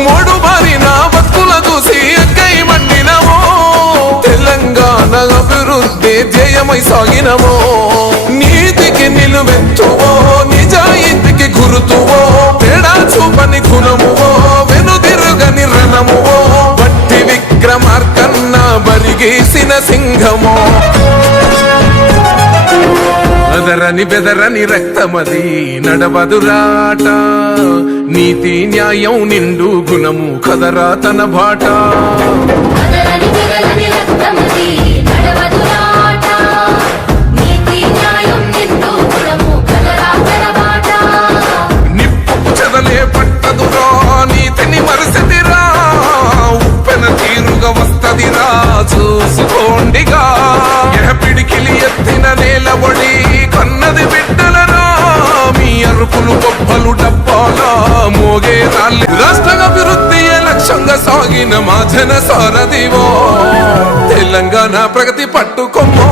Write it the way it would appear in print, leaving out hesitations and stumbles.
మూడు బారిన భక్తుల చూసి అక్కై మండినవో తెలంగాణ అభివృద్ధి ధ్యేయమై సాగినవో నీతికి నిలువెత్తువో నిజాయితీకి గురుతువో తేడా చూపని గుణమువో వెనుదిరుగని రణమువో వట్టి విక్రమార్కన్న బరిగేసిన సింహమో అదరని బెదరని రక్తమది నడవదురాట నీతి న్యాయం నిండు గుణము కదరా తన బాట నిప్పు చెదలే పట్టదురా నీతిని మరసిదిరా ఉప్పెన తీరుగా వస్తదిరా చూసుకోండిగా పిడికిలి ఎత్తిన నేలబడి కన్నది బిడ్డలరా మీ అరుపులు గొప్పలు డబ్బాలా మోగే రాళ్ళి రాష్ట్ర అభివృద్ధియే లక్ష్యంగా సాగిన మా జన సారథివో తెలంగాణ ప్రగతి పట్టుకొమ్మో